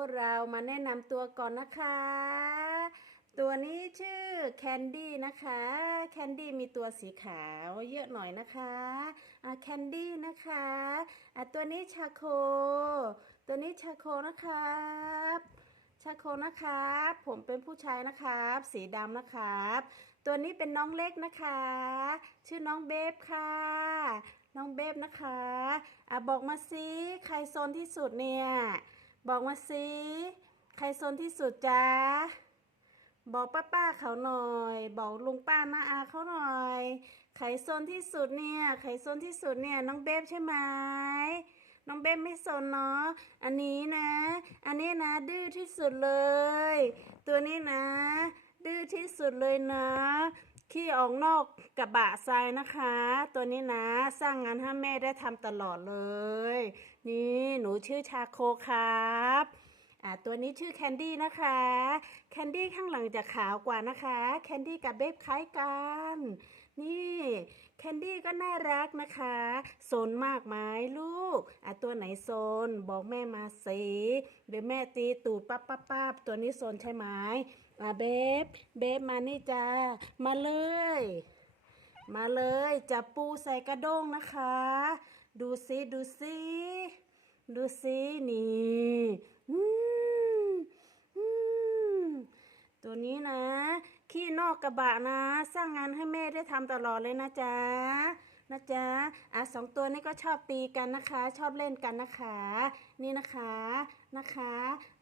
วกเรามาแนะนำตัวก่อนนะคะ ตัวนี้ชื่อแคนดี้นะคะแคนดี้มีตัวสีขาวเยอะหน่อยนะคะแคนดี้นะคะตัวนี้ชาโค ตัวนี้ชาโคนะครับชาโคนะครับ ผมเป็นผู้ชายนะครับ สีดำนะครับ ตัวนี้เป็นน้องเล็กนะคะ ชื่อน้องเบฟค่ะ น้องเบฟนะคะอะบอกมาสิใครโซนที่สุดเนี่ย บอกมาสิ ใครโซนที่สุดจ้าบอกป้าป้าๆเขาหน่อย บอกลุงป้าน้าอาเขาหน่อยใครโซนที่สุดเนี่ยใครโซนที่สุดเนี่ยน้องเบฟใช่ไหมน้องเบมไม่สนเนาะอันนี้นะ อันนี้นะ ดื้อที่สุดเลย ตัวนี้นะ ดื้อที่สุดเลยนะ ขี้ออกนอกกระบะทรายนะคะ ตัวนี้นะ สร้างงานให้แม่ได้ทำตลอดเลย นี่หนูชื่อชาโคครับ อ่าตัวนี้ชื่อแคนดี้นะคะแคนดี้ข้างหลังจะขาวกว่านะคะแคนดี้กับเบฟคล้ายกัน นี่แคนดี้ก็น่ารักนะคะโซนมากไหมลูกอะตัวไหนโซนบอกแม่มาสิเดี๋ยวแม่ตีตูดปั๊บปั๊บปั๊บตัวนี้โซนใช่ไหมอะเบฟเบฟมานี่จ้ามาเลย มาเลยจับปูใส่กระด้งนะคะ ดูสิดูสิดูสินี่อืมอืม ตัวนี้นะ ขี้นอ กระบะนะ สร้างงานให้แม่ได้ทำตลอดเลยนะจ๊ะนะจ๊ะอะสองตัวนี้ก็ชอบตีกันนะคะ ชอบเล่นกันนะคะ นี่นะคะนะคะ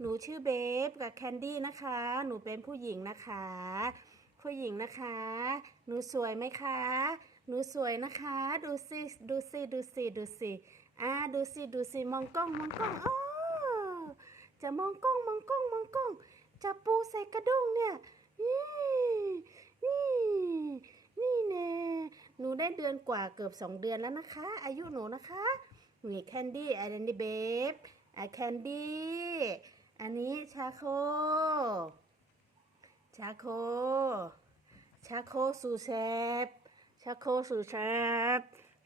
หนูชื่อเบฟกับแคนดี้นะคะ หนูเป็นผู้หญิงนะคะ ผู้หญิงนะคะ หนูสวยไหมคะ หนูสวยนะคะ ดูสิดูสิดูสิดูสิอะดูสิดูสิมองกล้องมองกล้องอ้อจะมองกล้องมองกล้องมองกล้องจับปูใส่กระด้งเนี่ยนี่นี่นี่แน่หนู ได้เดือนกว่าเกือบสองเดือนแล้วนะคะ อายุหนูนะคะนี่แคนดี้อันนี้เบฟอะแคนดี้อันนี้ชาโค ชาโค ชาโคสูเชฟชาโคสูเชฟ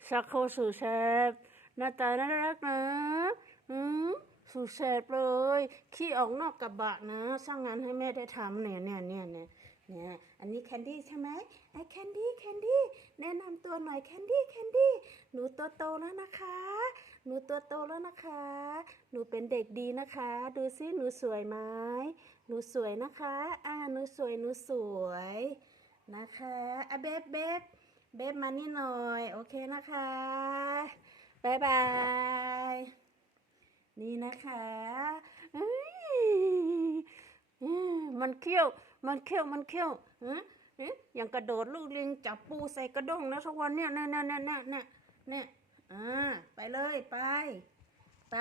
ชาโคสูเชฟหน้าตาน่ารักนะอืมสูเชฟเลย ขี้ออกนอกกระบะนะสร้างงานให้แม่ได้ทำเนี่ยเนี่ยเนี่ยเนี่ย เนี่ยอันนี้แคนดี้ใช่ไหมไอ้แคนดี้แคนดี้แนะนำตัวหน่อยแคนดี้แคนดี้หนูตัวโตแล้วนะคะ หนูตัวโตแล้วนะคะ หนูเป็นเด็กดีนะคะ ดูสิหนูสวยไหมหนูสวยนะคะ อ่าหนูสวยหนูสวยนะคะอะเบบเบบเบบมานี่หน่อยโอเคนะคะบายบายนี่นะคะมมันเขี้ยว มันเขี้ยวมันเขี้ยวหืมอย่างกระโดดลูกลิงจับปูใส่กระด้งนะทุกวันเนี่ยเนี่ยเนี่ยเนี่ยเนี่ยเนี่ยอ่าไปเลยไป ไป